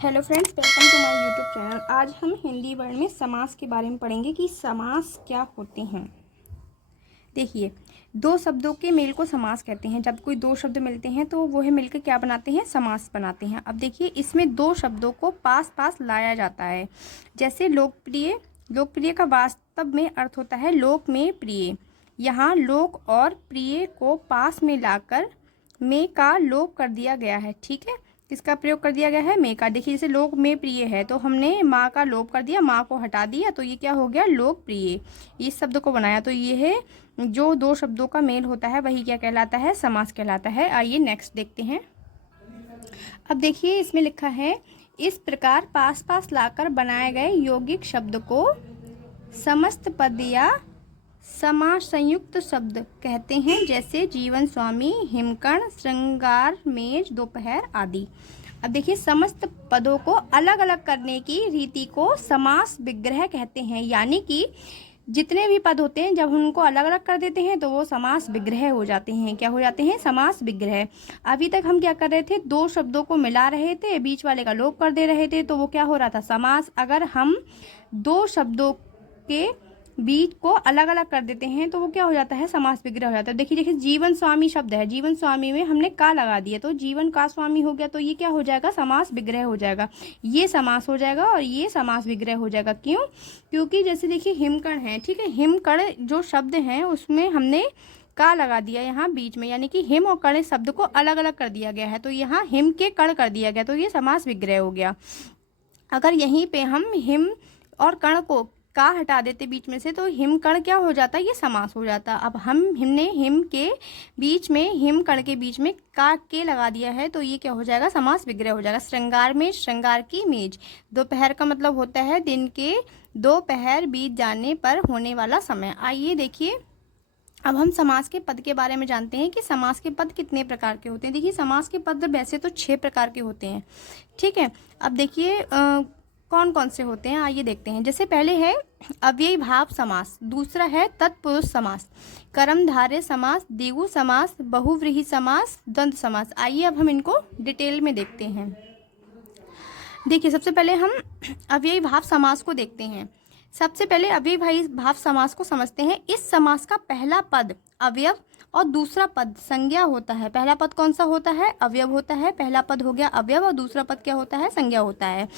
Hello friends, welcome to my YouTube channel. आज हम हिंदी वर्ण में समास के बारे में पढ़ेंगे कि समास क्या होते हैं। देखिए, दो शब्दों के मेल को समास कहते हैं। जब कोई दो शब्द मिलते हैं तो वह मिलकर क्या बनाते हैं, समास बनाते हैं। अब देखिए, इसमें दो शब्दों को पास पास लाया जाता है। जैसे लोकप्रिय, लोकप्रिय का वास्तव में अर्थ होता है लोक में प्रिय। यहाँ लोक और प्रिय को पास में लाकर में का लोप कर दिया गया है। ठीक है, किसका प्रयोग कर दिया गया है, में का। देखिए, जैसे लोक में प्रिय है तो हमने माँ का लोप कर दिया, माँ को हटा दिया, तो ये क्या हो गया, लोकप्रिय। इस शब्द को बनाया, तो ये है जो दो शब्दों का मेल होता है वही क्या कहलाता है, समास कहलाता है। आइए नेक्स्ट देखते हैं। अब देखिए, इसमें लिखा है, इस प्रकार पास पास लाकर बनाए गए यौगिक शब्द को समस्त पद या समास संयुक्त शब्द कहते हैं। जैसे जीवन स्वामी, हिमकर्ण, श्रृंगार, मेज, दोपहर आदि। अब देखिए, समस्त पदों को अलग अलग करने की रीति को समास विग्रह कहते हैं। यानी कि जितने भी पद होते हैं, जब उनको अलग अलग कर देते हैं तो वो समास विग्रह हो जाते हैं। क्या हो जाते हैं, समास विग्रह। अभी तक हम क्या कर रहे थे, दो शब्दों को मिला रहे थे, बीच वाले का लोप कर दे रहे थे, तो वो क्या हो रहा था, समास। अगर हम दो शब्दों के बीच को अलग अलग कर देते हैं तो वो क्या हो जाता है, समास विग्रह हो जाता है। देखिए देखिए, जीवन स्वामी शब्द है, जीवन स्वामी में हमने का लगा दिया तो जीवन का स्वामी हो गया, तो ये क्या हो जाएगा, समास विग्रह हो जाएगा। ये समास हो जाएगा और ये समास विग्रह हो जाएगा। क्यों? क्योंकि जैसे देखिए, हिमकर्ण है, ठीक है, हिमकर्ण जो शब्द है उसमें हमने का लगा दिया यहाँ बीच में, यानी कि हिम और कर्ण शब्द को अलग अलग कर दिया गया है, तो यहाँ हिम के कर्ण कर दिया गया, तो ये समास विग्रह हो गया। अगर यहीं पे हम हिम और कर्ण को का हटा देते बीच में से, तो हिम कर्ण क्या हो जाता है, ये समास हो जाता। अब हमने हिम के बीच में, हिम कर्ण के बीच में का के लगा दिया है, तो ये क्या हो जाएगा, समास विग्रह हो जाएगा। श्रृंगार में, श्रृंगार की मेज। दोपहर का मतलब होता है दिन के दोपहर बीत जाने पर होने वाला समय। आइए देखिए, अब हम समास के पद के बारे में जानते हैं कि समास के पद कितने प्रकार के होते हैं। देखिए, समास के पद वैसे तो 6 प्रकार के होते हैं, ठीक है। अब देखिए कौन कौन से होते हैं, आइए देखते हैं। जैसे पहले है अव्ययी भाव समास, दूसरा है तत्पुरुष समास, कर्मधारय समास, द्विगु समास, बहुव्रीहि समास, द्वंद्व समास। आइए अब हम इनको डिटेल में देखते हैं। देखिए, सबसे पहले हम अव्ययी भाव समास को देखते हैं। सबसे पहले अव्ययी भाव समास को समझते हैं। इस समास का पहला पद अवयव और दूसरा पद संज्ञा होता है। पहला पद कौन सा होता है, अवयव होता है। पहला पद हो गया अवयव और दूसरा पद क्या होता है, संज्ञा होता है।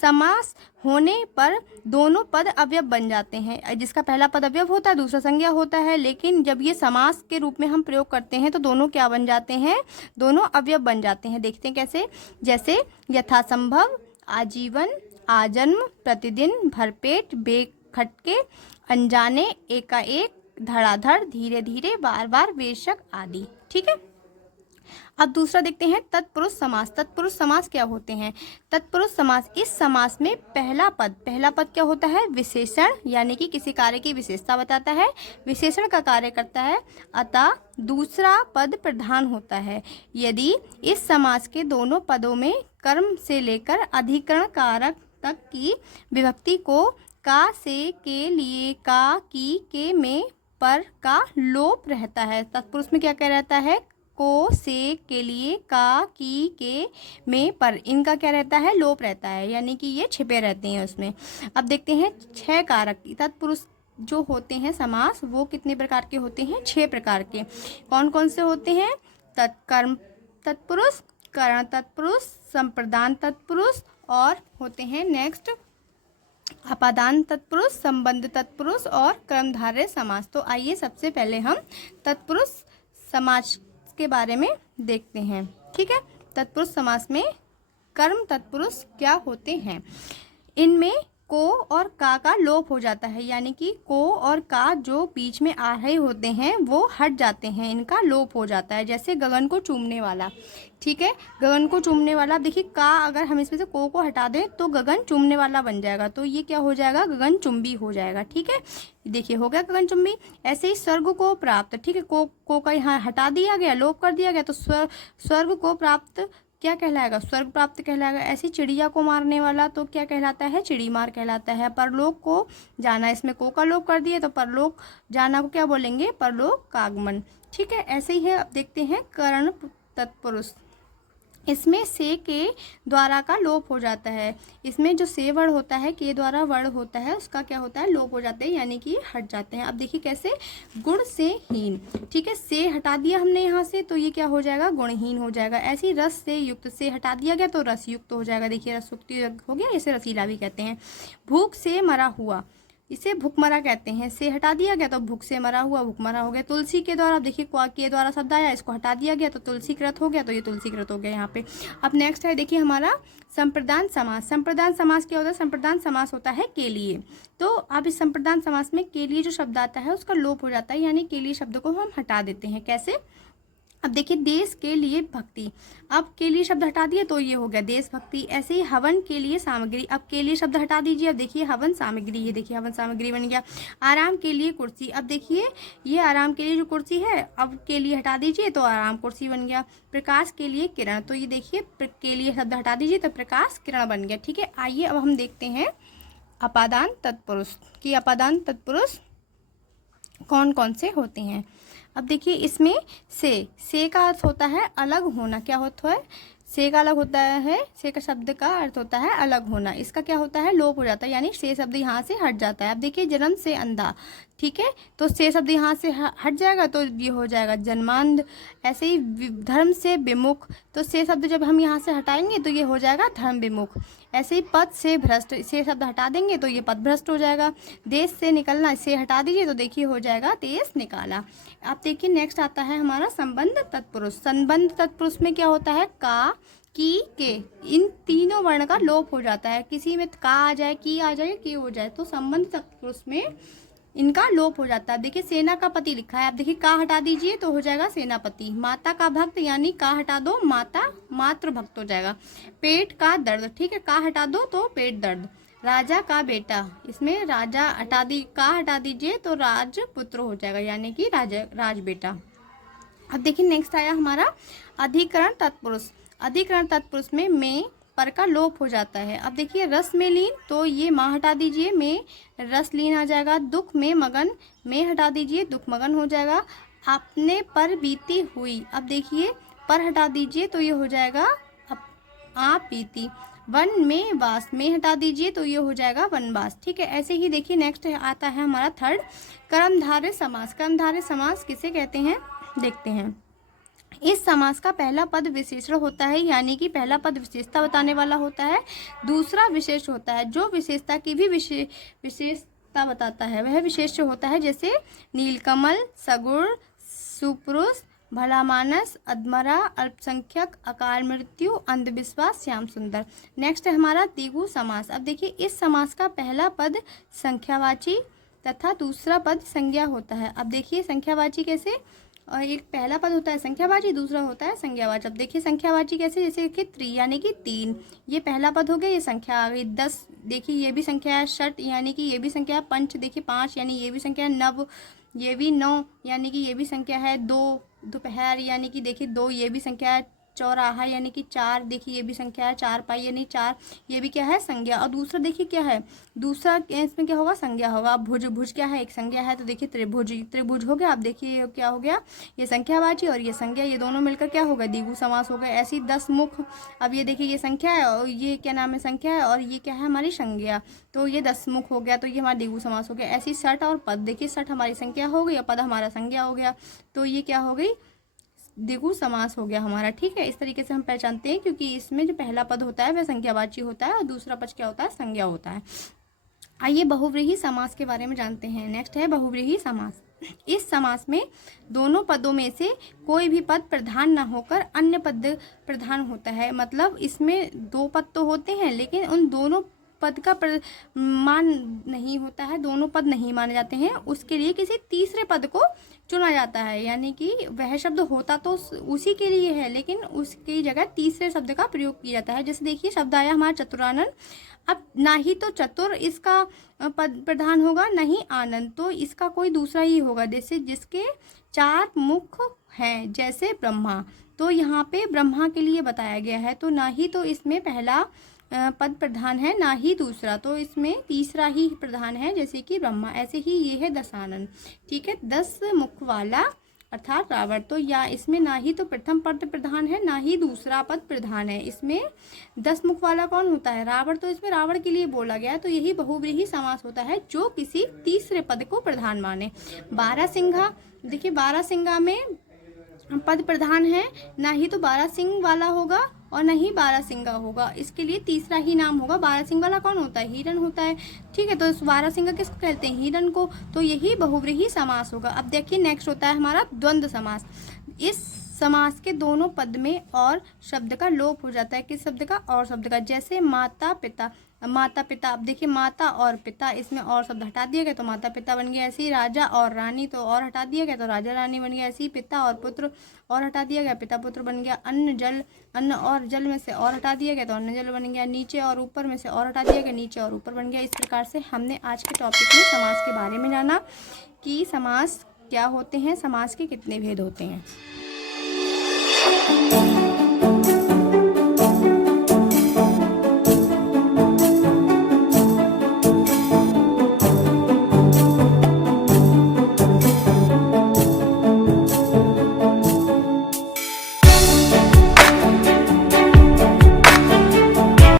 समास होने पर दोनों पद अवयव बन जाते हैं। जिसका पहला पद अवयव होता है, दूसरा संज्ञा होता है। लेकिन जब ये समास के रूप में हम प्रयोग करते हैं तो दोनों क्या बन जाते हैं, दोनों अवयव बन जाते हैं। देखते हैं कैसे। जैसे यथासंभव, आजीवन, आजन्म, प्रतिदिन, भरपेट, बेखटके, अनजाने, एकाएक, धड़ाधड़, धीरे धीरे, बार बार, बेशक आदि। ठीक है। अब दूसरा देखते हैं तत्पुरुष समास। तत्पुरुष समास क्या होते हैं। तत्पुरुष समास, इस समास में पहला पद क्या होता है, विशेषण, यानी कि किसी कार्य की विशेषता बताता है, विशेषण का कार्य करता है। अतः दूसरा पद प्रधान होता है। यदि इस समास के दोनों पदों में कर्म से लेकर अधिकरण कारक तक की विभक्ति को का, से, के, लिए, का, की, के, में, पर का लोप रहता है। तत्पुरुष में क्या रहता है, को, से, के, लिए, का, की, के, में, पर, इनका क्या रहता है, लोप रहता है, यानी कि ये छिपे रहते हैं उसमें। अब देखते हैं 6 कारक तत्पुरुष जो होते हैं समास, वो कितने प्रकार के होते हैं, 6 प्रकार के। कौन कौन से होते हैं, तत्कर्म तत्पुरुष, करण तत्पुरुष, संप्रदान तत्पुरुष, और होते हैं नेक्स्ट अपादान तत्पुरुष, संबंध तत्पुरुष और कर्मधारय समास। तो आइए सबसे पहले हम तत्पुरुष समास के बारे में देखते हैं। ठीक है। तत्पुरुष समास में कर्म तत्पुरुष क्या होते हैं। इनमें को और का लोप हो जाता है, यानी कि को और का जो बीच में आ रहे होते हैं वो हट जाते हैं, इनका लोप हो जाता है। जैसे गगन को चूमने वाला, ठीक है, गगन को चूमने वाला। देखिए, का अगर हम इसमें से को हटा दें तो गगन चूमने वाला बन जाएगा, तो ये क्या हो जाएगा, गगन चुंबी हो जाएगा। ठीक है, देखिए हो गया गगन चुंबी। ऐसे ही स्वर्ग को प्राप्त, ठीक है, को का यहाँ हटा दिया गया, लोप कर दिया गया, तो स्वर्ग को प्राप्त क्या कहलाएगा, स्वर्ग प्राप्त कहलाएगा। ऐसी चिड़िया को मारने वाला तो क्या कहलाता है, चिड़ी मार कहलाता है। परलोक को जाना, इसमें को का लोप कर दिए तो परलोक जाना को क्या बोलेंगे, परलोक का आगमन। ठीक है, ऐसे ही है। अब देखते हैं करण तत्पुरुष। इसमें से के द्वारा का लोप हो जाता है। इसमें जो से वर्ण होता है, के द्वारा वर्ण होता है, उसका क्या होता है, लोप हो जाते हैं, यानी कि हट जाते हैं। अब देखिए कैसे, गुण से हीन, ठीक है, से हटा दिया हमने यहाँ से तो ये क्या हो जाएगा, गुणहीन हो जाएगा। ऐसे ही रस से युक्त, से हटा दिया गया तो रस युक्त हो जाएगा। देखिए रस युक्त हो गया, इसे रसीला भी कहते हैं। भूख से मरा हुआ, इसे भूखमरा कहते हैं। से हटा दिया गया तो भूख से मरा हुआ भूखमरा हो गया। तुलसी के द्वारा, देखिए क्वा के द्वारा शब्द आया, इसको हटा दिया गया तो तुलसीकृत हो गया, तो ये तुलसीकृत हो गया यहाँ पे। अब नेक्स्ट है देखिए हमारा संप्रदान समास। संप्रदान समास क्या होता है, संप्रदान समास होता है के लिए। तो अब इस संप्रदान समास में के लिए जो शब्द आता है उसका लोप हो जाता है, यानी के लिए शब्द को हम हटा देते हैं। कैसे, अब देखिए देश के लिए भक्ति, अब के लिए शब्द हटा दिए तो ये हो गया देशभक्ति। ऐसे ही हवन के लिए सामग्री, अब के लिए शब्द हटा दीजिए, अब देखिए हवन सामग्री, ये देखिए हवन सामग्री बन गया। आराम के लिए कुर्सी, अब देखिए ये आराम के लिए जो कुर्सी है, अब के लिए हटा दीजिए तो आराम कुर्सी बन गया। प्रकाश के लिए किरण, तो ये देखिए के लिए शब्द हटा दीजिए तो प्रकाश किरण बन गया। ठीक है, आइए अब हम देखते हैं अपादान तत्पुरुष कि अपादान तत्पुरुष कौन कौन से होते हैं। अब देखिए इसमें से का अर्थ होता है अलग होना, क्या होता है, से का अलग होता है, से का शब्द का अर्थ होता है अलग होना। इसका क्या होता है, लोप हो जाता है, यानी से शब्द यहाँ से हट जाता है। अब देखिए जन्म से अंधा, ठीक है, तो से शब्द यहाँ से हट जाएगा तो ये हो जाएगा जन्मांध। ऐसे ही धर्म से विमुख, तो से शब्द जब हम यहाँ से हटाएंगे तो ये हो जाएगा धर्म विमुख। ऐसे ही पद से भ्रष्ट, से शब्द हटा देंगे तो ये पद भ्रष्ट हो जाएगा। देश से निकलना, से हटा दीजिए तो देखिए हो जाएगा देश निकाला। अब देखिए नेक्स्ट आता है हमारा संबंध तत्पुरुष। संबंध तत्पुरुष में क्या होता है, का, की, के, इन तीनों वर्ण का लोप हो जाता है। किसी में का आ जाए, की आ जाए, के हो जाए, तो संबंध तत्पुरुष में इनका लोप हो जाता है। देखिए सेना का पति लिखा है, अब देखिए का हटा दीजिए तो हो जाएगा सेनापति। माता का भक्त, यानी का हटा दो माता मातृ भक्त हो जाएगा। पेट का दर्द, ठीक है, का हटा दो तो पेट दर्द। राजा का बेटा, इसमें राजा हटा दी, का हटा दीजिए तो राजपुत्र हो जाएगा, यानी कि राज बेटा। अब देखिए नेक्स्ट आया हमारा अधिकरण तत्पुरुष। अधिकरण तत्पुरुष में पर का लोप हो जाता है। अब देखिए रस में लीन, तो ये माँ हटा दीजिए, में रस लीन आ जाएगा। दुख में मगन, में हटा दीजिए दुख मगन हो जाएगा। अपने पर बीती हुई, अब देखिए पर हटा दीजिए तो ये हो जाएगा आप बीती। वन में वास, में हटा दीजिए तो ये हो जाएगा वनवास। ठीक है, ऐसे ही देखिए नेक्स्ट आता है हमारा थर्ड कर्मधारय समास। कर्मधारय समास किसे कहते हैं, देखते हैं। इस समास का पहला पद विशेषण होता है, यानी कि पहला पद विशेषता बताने वाला होता है, दूसरा विशेष होता है जो विशेषता की भी विशेषता बताता है, वह विशेष होता है। जैसे नीलकमल, सगुण, सुपुरुष, भला मानस, अधमरा, अल्पसंख्यक, अकाल मृत्यु, अंधविश्वास, श्याम सुंदर। नेक्स्ट है हमारा द्विगु समास। अब देखिए इस समास का पहला पद संख्यावाची तथा दूसरा पद संज्ञा होता है। अब देखिए संख्यावाची कैसे, और एक पहला पद होता है संख्यावाची, दूसरा होता है संज्ञावाची। अब देखिए संख्यावाची कैसे, जैसे कि त्रि यानी कि 3, ये पहला पद हो गया, ये संख्या आ गई। 10, देखिए ये भी संख्या है। षट यानी कि ये भी संख्या है। पंच देखिए 5 यानी ये भी संख्या है। नव ये भी 9 यानी कि ये भी संख्या है। 2 दोपहर यानी कि देखिए 2 ये भी संख्या है। चौराहा यानी कि 4, देखिए ये भी संख्या है। 4 पाई यानी 4, ये भी क्या है, संज्ञा। और दूसरा देखिए क्या है, दूसरा इसमें क्या होगा, संज्ञा होगा। भुज, भुज क्या है, एक संज्ञा है, तो देखिए त्रिभुज, त्रिभुज हो गया। अब देखिए ये क्या हो गया, ये संख्यावाची और ये संज्ञा, ये दोनों मिलकर क्या होगा, द्विगु समास हो गया। ऐसे ही 10 मुख, अब ये देखिए ये संख्या है और ये क्या नाम है, संख्या है, और ये क्या है, हमारी संज्ञा, तो ये 10 मुख हो गया, तो ये हमारा द्विगु समास हो गया। ऐसी 60 और पद, देखिए 60 हमारी संख्या हो गई और पद हमारा संज्ञा हो गया, तो ये क्या हो गई, द्विगु समास हो गया हमारा। ठीक है, इस तरीके से हम पहचानते हैं, क्योंकि इसमें जो पहला पद होता है वह संज्ञावाची होता है और दूसरा पद क्या होता है, संज्ञा होता है। आइए बहुव्रीहि समास के बारे में जानते हैं। नेक्स्ट है बहुव्रीहि समास। इस समास में दोनों पदों में से कोई भी पद प्रधान न होकर अन्य पद प्रधान होता है। मतलब इसमें 2 पद तो होते हैं, लेकिन उन दोनों पद का मान नहीं होता है, दोनों पद नहीं माने जाते हैं। उसके लिए किसी तीसरे पद को चुना जाता है, यानी कि वह शब्द होता तो उसी के लिए है, लेकिन उसकी जगह तीसरे शब्द का प्रयोग किया जाता है। जैसे देखिए शब्द आया हमारा चतुरानन, अब ना ही तो चतुर इसका पद प्रधान होगा, ना ही आनंद, तो इसका कोई दूसरा ही होगा। जैसे जिसके 4 मुख हैं, जैसे ब्रह्मा, तो यहाँ पे ब्रह्मा के लिए बताया गया है, तो ना ही तो इसमें पहला पद प्रधान है, ना ही दूसरा, तो इसमें तीसरा ही प्रधान है, जैसे कि ब्रह्मा। ऐसे ही ये है दशानन। ठीक है, 10 मुख वाला अर्थात रावण। तो या इसमें ना ही तो प्रथम पद प्रधान है, ना ही दूसरा पद प्रधान है। इसमें 10 मुख वाला कौन होता है? रावण। तो इसमें रावण के लिए बोला गया है, तो यही बहुव्रीहि समास होता है जो किसी तीसरे पद को प्रधान माने। बारहसिंघा, देखिए बारहसिंघा में पद प्रधान है, ना ही तो बारहसिंह वाला होगा और न ही बारहसिंगा होगा, इसके लिए तीसरा ही नाम होगा। बारहसिंह वाला कौन होता है? हिरण होता है। ठीक है, तो बारहसिंगा किसको कहते हैं? हिरण को। तो यही बहुव्रीहि समास होगा। अब देखिए नेक्स्ट होता है हमारा द्वंद्व समास। इस समास के दोनों पद में और शब्द का लोप हो जाता है। किस शब्द का? और शब्द का। जैसे माता पिता, माता पिता, अब देखिए माता और पिता, इसमें और शब्द हटा दिया गया तो माता पिता बन गया। ऐसे ही राजा और रानी, तो और हटा दिया गया तो राजा रानी बन गया। ऐसे ही पिता और पुत्र, और हटा दिया गया पिता पुत्र बन गया। अन्न जल, अन्न और जल में से और हटा दिया गया तो अन्न जल बन गया। नीचे और ऊपर में से और हटा दिया गया, नीचे और ऊपर बन गया। इस प्रकार से हमने आज के टॉपिक में समास के बारे में जाना कि समास क्या होते हैं, समास के कितने भेद होते हैं।